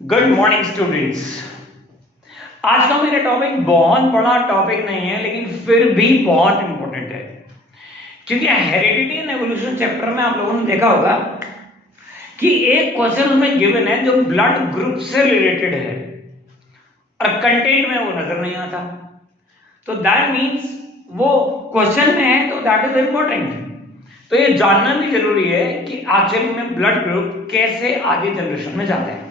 Good morning students. आज का मेरा टॉपिक बहुत बड़ा टॉपिक नहीं है, लेकिन फिर भी बहुत इंपॉर्टेंट है, क्योंकि हेरिडिटी एंड एवोल्यूशन चैप्टर में आप लोगों ने देखा होगा कि एक क्वेश्चन उसमें गिवन है जो ब्लड ग्रुप से रिलेटेड है और कंटेंट में वो नजर नहीं आता। तो दैट मीन्स वो क्वेश्चन में है, तो दैट इज इंपॉर्टेंट। तो ये जानना भी जरूरी है कि एक्चुअली में ब्लड ग्रुप कैसे आगे जनरेशन में जाते हैं।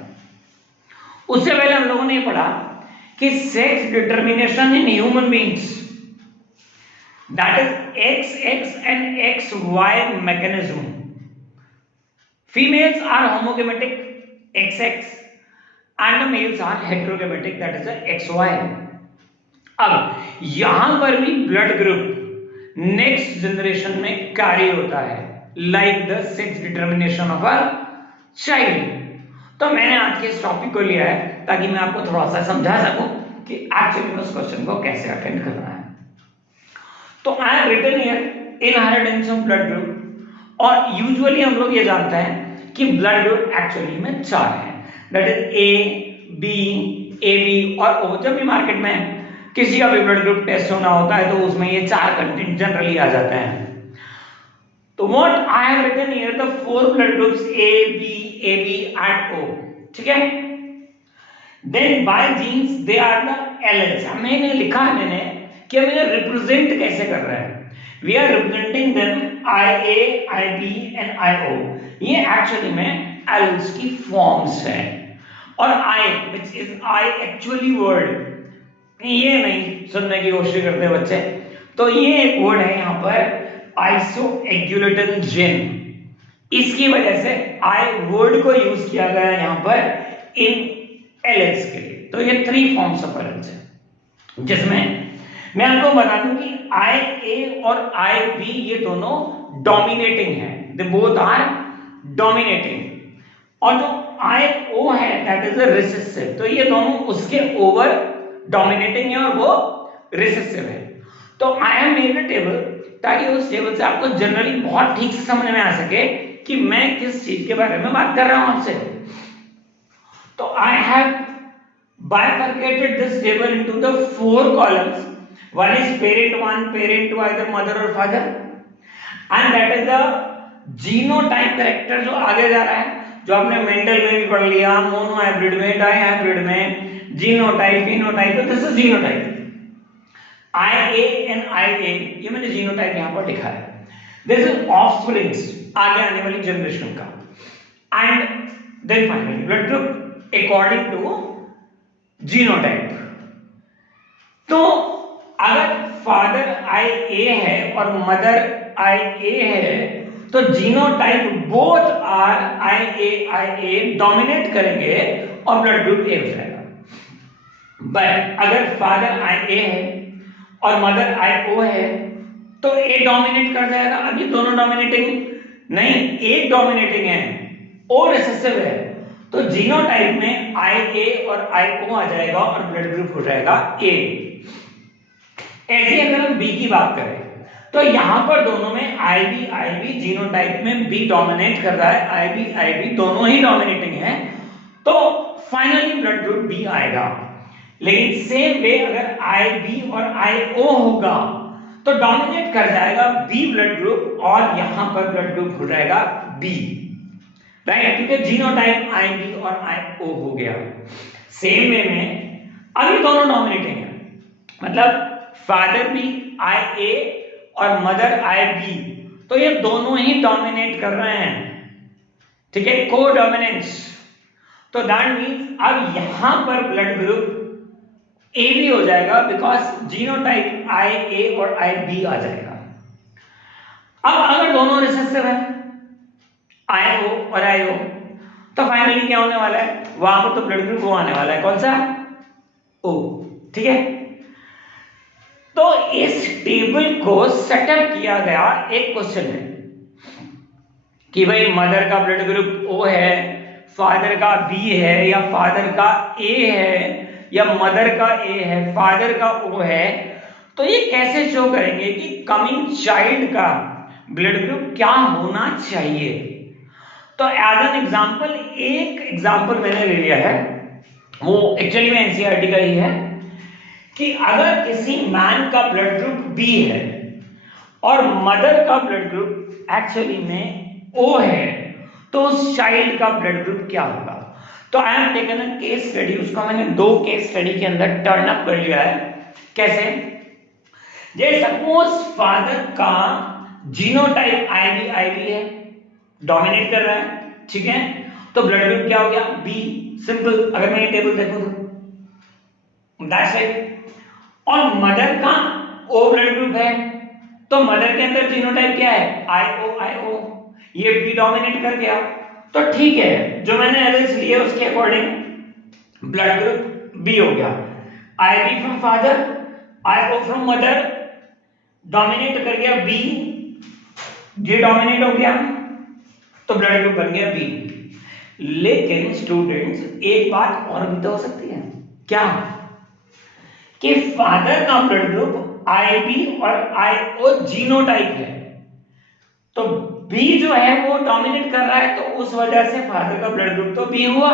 उससे पहले हम लोगों ने पढ़ा कि sex determination in human beings, that is XX and XY mechanism. Females are homogametic XX and the males are heterogametic, that is XY। अब यहां पर भी ब्लड ग्रुप नेक्स्ट जनरेशन में कैरी होता है, like the sex determination of a child. तो मैंने आज के इस टॉपिक को लिया है ताकि मैं आपको थोड़ा सा समझा सकूं कि एक्चुअली में उस क्वेश्चन को कैसे अटेंड करना है। तो I have written here inheritance of blood group, और यूजुअली हम लोग ये जानते हैं कि ब्लड ग्रुप एक्चुअली में 4 है, that is A, B, AB और O। जब भी मार्केट में किसी का भी ब्लड ग्रुप टेस्ट होना होता है तो उसमें ये 4 कंटेंट जनरली आ जाते हैं। तो what I have written here the 4 blood groups A, B, AB and O, ठीक है। Then by genes they are the alleles। मैंने लिखा है मैंने कि हम इन्हें रिप्रेजेंट कैसे कर रहे हैं। We are representing them IA, IB and IO। ये एक्चुअली में alleles की फॉर्म्स हैं। और I which is I actually word, ये नहीं सुनने की कोशिश करते बच्चे, तो ये एक वर्ड है यहाँ पर आइसोएग्युलेटन जेन। इसकी वजह से आई वर्ड को यूज किया गया है यहाँ पर इन एलेक्स के लिए। तो ये 3 फॉर्म्स ऑफ एलेक्स है, जिसमें मैं आपको बता दूं कि आई ए और आई बी ये दोनों डोमिनेटिंग है, दे बोथ आर डोमिनेटिंग। और जो आई ओ है दैट इज अ रिसेसिव, तो ये दोनों उसके ओवर डोमिनेटिंग है और वो रिसेसिव है। तो I am made a table ताकि उस टेबल से आपको जनरली बहुत ठीक से समझ में आ सके कि मैं किस चीज के बारे में बात कर रहा हूं आपसे। तो I have bifurcated this table into the 4 columns. One is parent 1, parent 2, either mother or father, and that is the genotype character जो आगे जा रहा है, जो आपने मेंडल में भी पढ़ लिया, मोनो हाइब्रिड में, डाई हाइब्रिड में, जीनोटाइप, फिनोटाइप। तो this is genotype IA and IA, ये मैंने जीनोटाइप यहां पर लिखा है। दिस इज ऑफस्प्रिंग्स, आगे आने वाली जनरेशन का। And then finally blood group according to genotype. तो अगर फादर IA है और मदर IA है तो genotype both are IA dominate करेंगे और ब्लड ग्रुप A हो जाएगा। बट अगर फादर IA है और मदर IO है तो A डोमिनेट कर जाएगा। अब ये दोनों डोमिनेटिंग नहीं, एक डोमिनेटिंग है, O रिसेसिव है, तो जीनोटाइप में IA और IO आ जाएगा और ब्लड ग्रुप हो जाएगा A। ऐसे अगर हम B की बात करें तो यहां पर दोनों में IB जीनोटाइप में B डोमिनेट कर रहा है, IB दोनों ही डोमिनेटिंग है, तो फाइनली ब्लड ग्रुप B आएगा। लेकिन सेम वे अगर IB और IO होगा तो डोमिनेट कर जाएगा B ब्लड ग्रुप और यहां पर ब्लड ग्रुप हो जाएगा B, राइट, क्योंकि जीनोटाइप IB और IO हो गया। सेम वे में अभी दोनों डोमिनेटिंग है, मतलब फादर भी IA और मदर IB, तो ये दोनों ही डोमिनेट कर रहे हैं, ठीक है, को डोमिनेंस। तो दैट मींस अब यहां पर ब्लड ग्रुप A भी हो जाएगा, बिकॉज जीनोटाइप IA और IB आ जाएगा। अब अगर दोनों रिसेसिव है IO और IO, तो फाइनली क्या होने वाला है, वहां पर तो ब्लड ग्रुप वो आने वाला है, कौन सा, O, ठीक है। तो इस टेबल को सेटअप किया गया एक क्वेश्चन है कि भाई मदर का ब्लड ग्रुप O है, फादर का B है, या फादर का A है, या मदर का A है, फादर का O है, तो ये कैसे शो करेंगे कि कमिंग चाइल्ड का ब्लड ग्रुप क्या होना चाहिए। तो एज एन एग्जाम्पल, एक एग्जाम्पल मैंने ले लिया है, वो एक्चुअली में एनसीईआरटी का ही है, कि अगर किसी मैन का ब्लड ग्रुप बी है और मदर का ब्लड ग्रुप एक्चुअली में ओ है, तो उस चाइल्ड का ब्लड ग्रुप क्या होगा। तो I am taken a case study, उसको मैंने 2 केस स्टडी के अंदर टर्न अप कर लिया है। कैसे? जैसे सपोज फादर का जीनोटाइप आईबी है, डोमिनेट कर रहा है, ठीक है, तो ब्लड ग्रुप क्या हो गया? बी। सिंपल, अगर मैं ये टेबल देखूं तो दैट्स राइट। और मदर का ओ ब्लड ग्रुप है, तो मदर के अंदर जीनोटाइप क्या है? आईओ, ये बी डोमिनेट कर गया, तो ठीक है, जो मैंने एरेज लिए उसके अकॉर्डिंग ब्लड ग्रुप बी हो गया। IB from father, IO from mother, dominate कर गया बी, ये डोमिनेट हो गया, तो ब्लड ग्रुप बन गया बी। लेकिन स्टूडेंट्स, एक बात और भी तो हो सकती है, क्या? कि फादर का ब्लड ग्रुप आईबी और आईओ जीनोटाइप है, तो बी जो है वो डोमिनेट कर रहा है, तो उस वजह से फादर का ब्लड ग्रुप तो बी हुआ।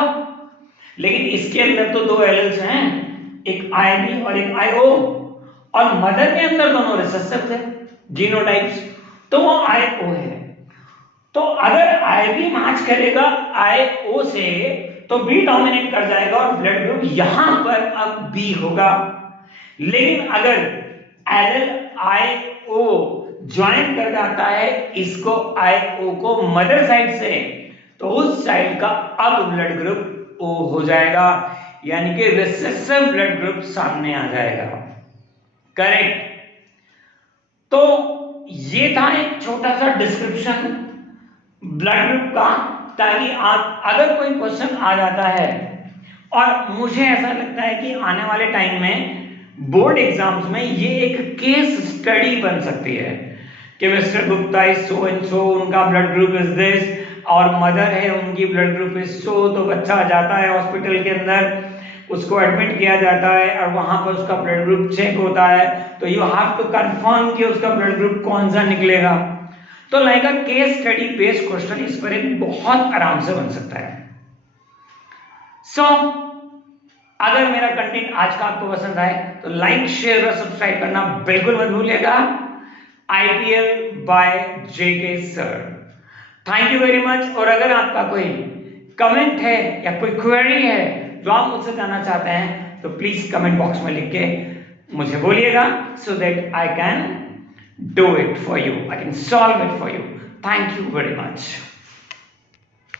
लेकिन इसके अंदर तो 2 एलेल्स हैं, एक आईबी और एक आईओ, और मदर के अंदर दोनों रिसेसिव थे जीनोटाइप्स, तो वो आईओ है। तो अगर आईबी मैच करेगा आईओ से, तो बी डोमिनेट कर जाएगा और ब्लड ग्रुप यहां पर अब बी होगा। लेकिन अगर एल आईओ ज्वाइन कर जाता है इसको, आईओ को, मदर साइड से, तो उस साइड का अब ब्लड ग्रुप ओ हो जाएगा, यानी कि रिसेसिव ब्लड ग्रुप सामने आ जाएगा। करेक्ट? तो ये था एक छोटा सा डिस्क्रिप्शन ब्लड ग्रुप का, ताकि आप, अगर कोई क्वेश्चन आ जाता है, और मुझे ऐसा लगता है कि आने वाले टाइम में बोर्ड एग्जाम्स में ये एक केस स्टडी बन सकती है कि mister Gupta is so and so, उनका ब्लड ग्रुप इज दिस, और मदर है उनकी ब्लड ग्रुप इज सो, तो बच्चा जाता है हॉस्पिटल के अंदर, उसको एडमिट किया जाता है और वहां पर उसका ब्लड ग्रुप चेक होता है, तो यू हैव टू कंफर्म कि उसका ब्लड ग्रुप कौन सा निकलेगा। तो like a case study based question इस पर एक बहुत आराम से बन सकता है। सो अगर मेरा कंटेंट आज का आपको पसंद आए तो लाइक, शेयर और सब्सक्राइब करना बिल्कुल मत भूलिएगा। IPL by JK sir, thank you very much. और अगर आपका कोई कमेंट है या कोई क्वेरी है जो आप मुझसे जानना चाहते हैं, तो प्लीज कमेंट बॉक्स में लिख के मुझे बोलिएगा, so that I can do it for you, I can solve it for you. Thank you very much.